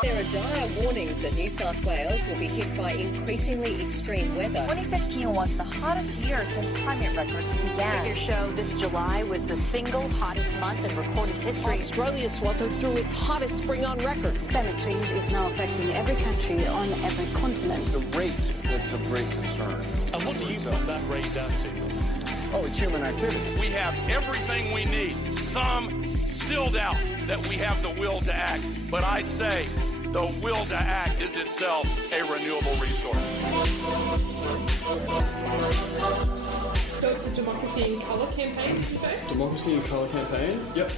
There are dire warnings that New South Wales will be hit by increasingly extreme weather. 2015 was the hottest year since climate records began. Figures show this July was the single hottest month in recorded history. Australia sweltered through its hottest spring on record. Climate change is now affecting every country on every continent. It's the rate that's of great concern. And what do you put that rate down to? Oh, it's human activity. We have everything we need. Some still doubt that we have the will to act, but I say the will to act is itself a renewable resource. So it's the Democracy in Colour campaign, did you say? Democracy in Colour campaign, yep.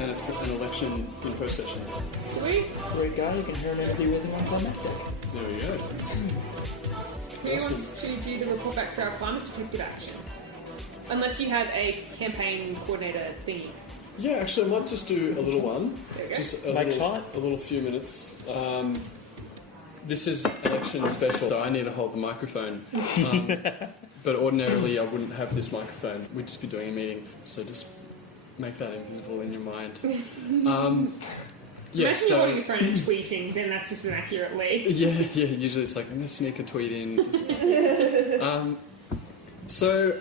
And it's an election info session. Sweet. Great guy, you can hear an interview with him on Climate Day. There we go. Who wants to do the report back for our climate detective action? Unless you had a campaign coordinator thingy. Yeah, actually, I might just do a little one. Just a little few minutes. This is election special, so I need to hold the microphone. But ordinarily, I wouldn't have this microphone. We'd just be doing a meeting, so just make that invisible in your mind. Imagine you're holding your phone and tweeting, then that's just inaccurately. Yeah. Usually it's like, I'm going to sneak a tweet in. So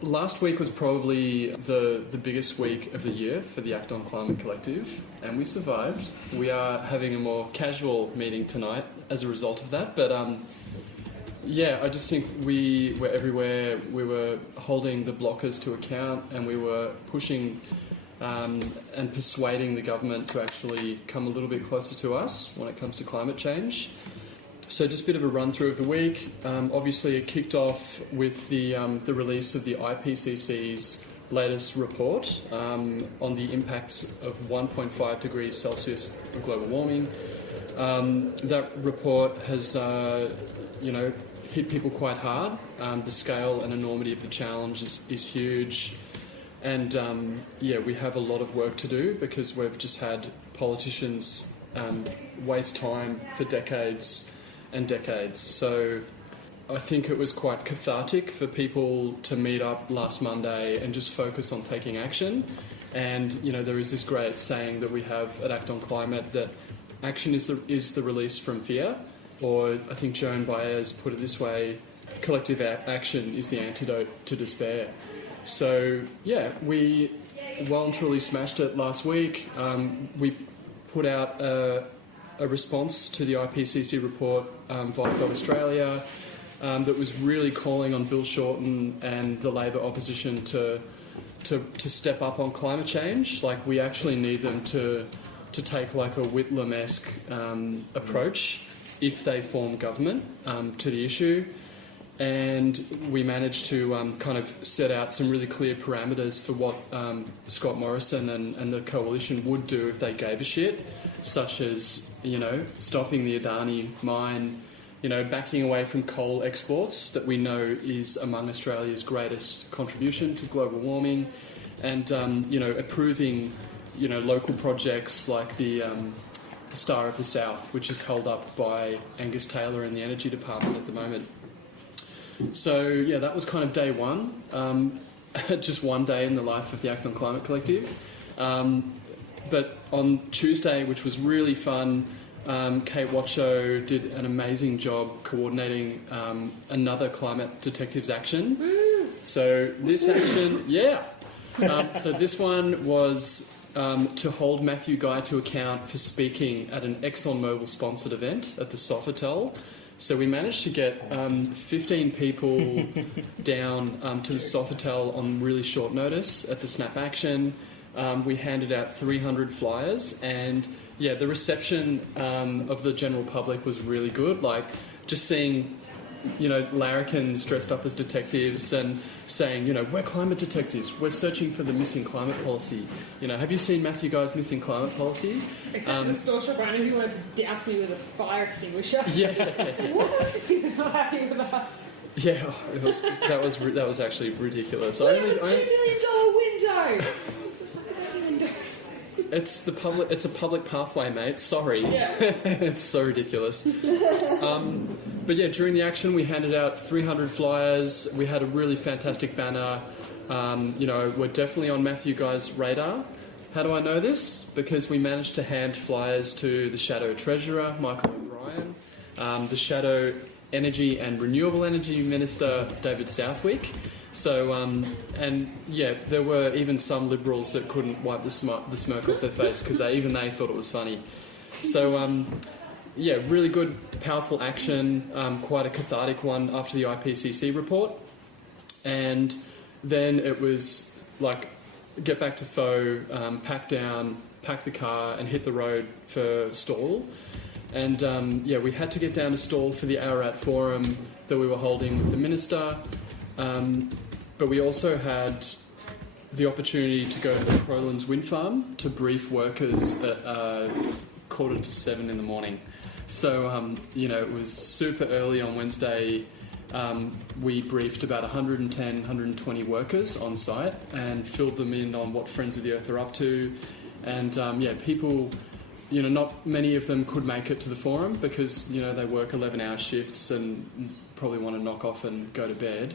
last week was probably the biggest week of the year for the Act on Climate Collective, and we survived. We are having a more casual meeting tonight as a result of that, but I just think we were everywhere. We were holding the blockers to account, and we were pushing and persuading the government to actually come a little bit closer to us when it comes to climate change. So just a bit of a run through of the week. Obviously, it kicked off with the release of the IPCC's latest report on the impacts of 1.5 degrees Celsius of global warming. That report has, hit people quite hard. The scale and enormity of the challenge is huge. And, we have a lot of work to do because we've just had politicians waste time for decades and decades. So I think it was quite cathartic for people to meet up last Monday and just focus on taking action. And, there is this great saying that we have at Act on Climate that action is the release from fear. Or I think Joan Baez put it this way, collective action is the antidote to despair. So, we well and truly smashed it last week. We put out a response to the IPCC report via Felt Australia that was really calling on Bill Shorten and the Labor opposition to step up on climate change. Like, we actually need them to take like a Whitlam-esque approach if they form government to the issue. And we managed to kind of set out some really clear parameters for what Scott Morrison and the coalition would do if they gave a shit, such as, stopping the Adani mine, backing away from coal exports that we know is among Australia's greatest contribution to global warming, and, approving, local projects like the Star of the South, which is held up by Angus Taylor in the Energy Department at the moment. So, that was kind of day one, just one day in the life of the Act on Climate Collective. But on Tuesday, which was really fun, Kate Watcho did an amazing job coordinating another Climate Detectives action. So this action, so this one was to hold Matthew Guy to account for speaking at an ExxonMobil sponsored event at the Sofitel. So we managed to get 15 people down to the Sofitel on really short notice at the Snap Action. We handed out 300 flyers, and the reception of the general public was really good. Like, just seeing, larrikins dressed up as detectives and saying, we're climate detectives, we're searching for the missing climate policy. Have you seen Matthew Guy's missing climate policy? Except the store shop owner who wanted to douse me with a fire extinguisher. What? He was so happy with us. Yeah, that was actually ridiculous. $2 million window. It's a public pathway, mate. Sorry. Yeah. It's so ridiculous. But during the action we handed out 300 flyers. We had a really fantastic banner. We're definitely on Matthew Guy's radar. How do I know this? Because we managed to hand flyers to the Shadow Treasurer, Michael O'Brien, the Shadow Energy and Renewable Energy Minister, David Southwick. So, and yeah, there were even some Liberals that couldn't wipe the smirk off their face because they thought it was funny. So, yeah, really good, powerful action, quite a cathartic one after the IPCC report. And then it was like, get back to Faux, pack down, pack the car and hit the road for Stawell. And yeah, we had to get down to Stawell for the Ararat Forum that we were holding with the Minister. But we also had the opportunity to go to the Crowlands Wind Farm to brief workers at 6:45 in the morning. So, you know, it was super early on Wednesday. We briefed about 110, 120 workers on site and filled them in on what Friends of the Earth are up to. And, yeah, people, you know, not many of them could make it to the forum because, you know, they work 11-hour shifts and probably want to knock off and go to bed.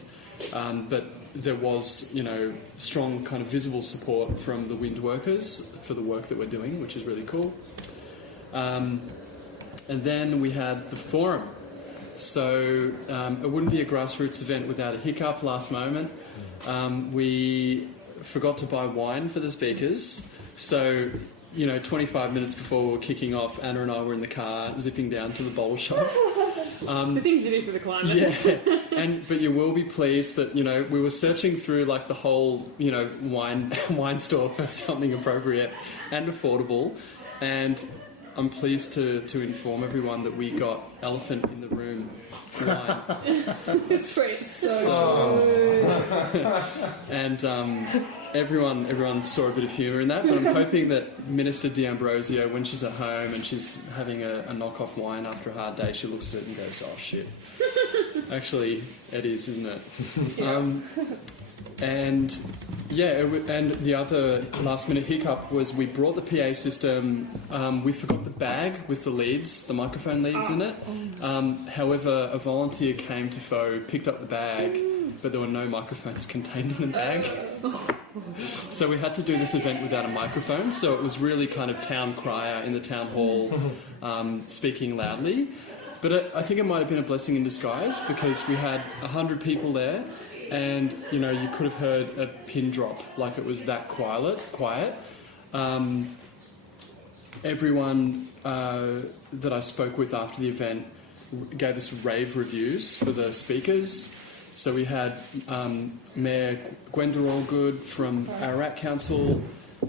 But there was, you know, strong kind of visible support from the wind workers for the work that we're doing, which is really cool. And then we had the forum. So it wouldn't be a grassroots event without a hiccup last moment. We forgot to buy wine for the speakers. So, you know, 25 minutes before we were kicking off, Anna and I were in the car zipping down to the bottle shop. The things you do for the climate. Yeah, but you will be pleased that, you know, we were searching through like the whole, you know, wine store for something appropriate and affordable. And I'm pleased to inform everyone that we got Elephant in the Room wine. Sweet. And everyone saw a bit of humour in that, but I'm hoping that Minister D'Ambrosio, when she's at home and she's having a knock-off wine after a hard day, she looks at it and goes, oh shit. Actually, it is, isn't it? Yeah. And yeah, and the other last-minute hiccup was we brought the PA system. We forgot the bag with the leads, the microphone leads in it. However, a volunteer came to Faux, picked up the bag, but there were no microphones contained in the bag. So we had to do this event without a microphone. So it was really kind of town crier in the town hall, speaking loudly. But I think it might have been a blessing in disguise because we had 100 people there. And, you know, you could have heard a pin drop, like it was that quiet. Everyone that I spoke with after the event gave us rave reviews for the speakers. So we had Mayor Gwenda Allgood from Ararat Council,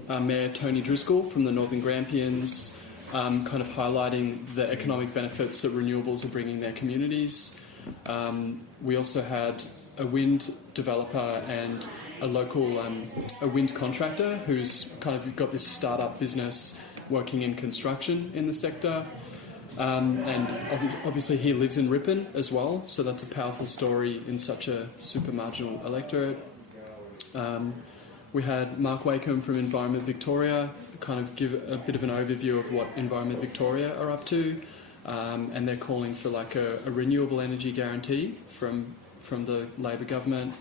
Mayor Tony Driscoll from the Northern Grampians, kind of highlighting the economic benefits that renewables are bringing their communities. We also had a wind developer and a local a wind contractor who's kind of got this startup business working in construction in the sector. And obviously he lives in Ripon as well, so that's a powerful story in such a super marginal electorate. We had Mark Wakeham from Environment Victoria kind of give a bit of an overview of what Environment Victoria are up to, and they're calling for like a renewable energy guarantee from the Labor government.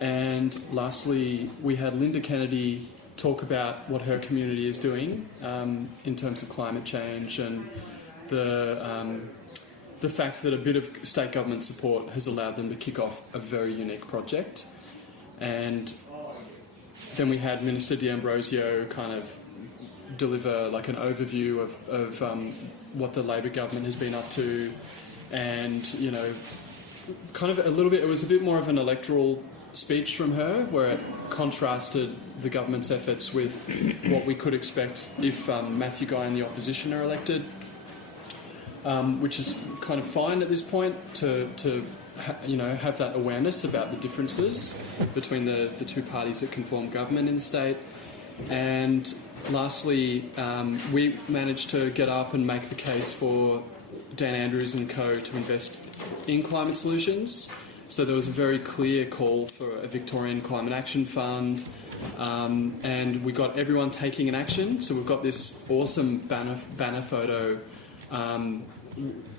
And lastly, we had Linda Kennedy talk about what her community is doing in terms of climate change and the fact that a bit of state government support has allowed them to kick off a very unique project. And then we had Minister D'Ambrosio kind of deliver like an overview of what the Labor government has been up to, and, you know, kind of a little bit, it was a bit more of an electoral speech from her where it contrasted the government's efforts with what we could expect if Matthew Guy and the opposition are elected, which is kind of fine at this point to have that awareness about the differences between the two parties that can form government in the state. And lastly, we managed to get up and make the case for Dan Andrews and co to invest in climate solutions. So there was a very clear call for a Victorian Climate Action Fund, and we got everyone taking an action. So we've got this awesome banner photo.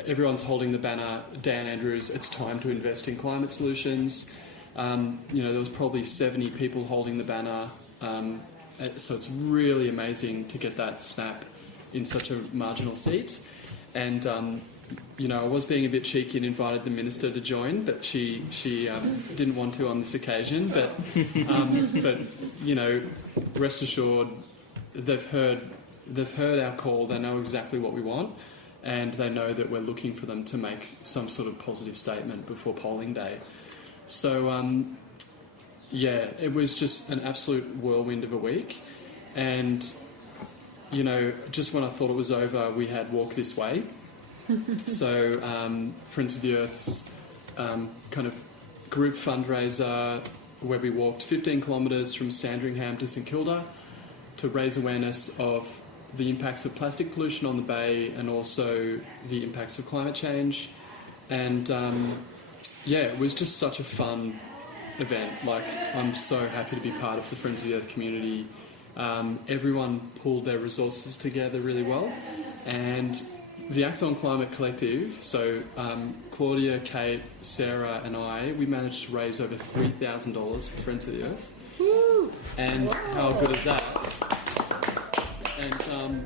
Everyone's holding the banner, Dan Andrews, it's time to invest in climate solutions. There was probably 70 people holding the banner. So it's really amazing to get that snap in such a marginal seat. And, I was being a bit cheeky and invited the minister to join, but she didn't want to on this occasion. But rest assured, they've heard our call. They know exactly what we want, and they know that we're looking for them to make some sort of positive statement before polling day. So, it was just an absolute whirlwind of a week. And, just when I thought it was over, we had Walk This Way. So, Friends of the Earth's kind of group fundraiser where we walked 15 kilometres from Sandringham to St Kilda to raise awareness of the impacts of plastic pollution on the bay and also the impacts of climate change. And it was just such a fun event. Like, I'm so happy to be part of the Friends of the Earth community. Everyone pulled their resources together really well, and the Act on Climate Collective, so Claudia, Kate, Sarah and I, we managed to raise over $3,000 for Friends of the Earth. Woo! And how good is that? And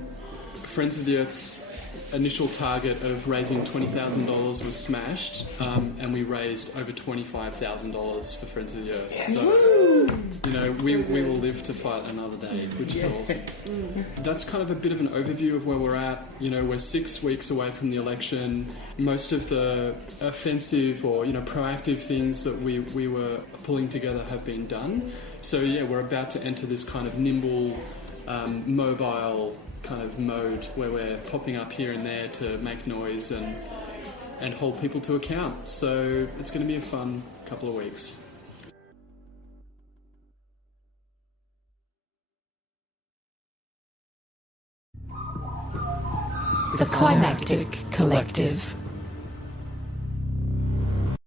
Friends of the Earth's initial target of raising $20,000 was smashed, and we raised over $25,000 for Friends of the Earth. So, we will live to fight another day, which is awesome. That's kind of a bit of an overview of where we're at. We're 6 weeks away from the election. Most of the offensive or, proactive things that we were pulling together have been done. So, we're about to enter this kind of nimble, mobile kind of mode where we're popping up here and there to make noise and hold people to account. So it's going to be a fun couple of weeks. The Climactic Collective.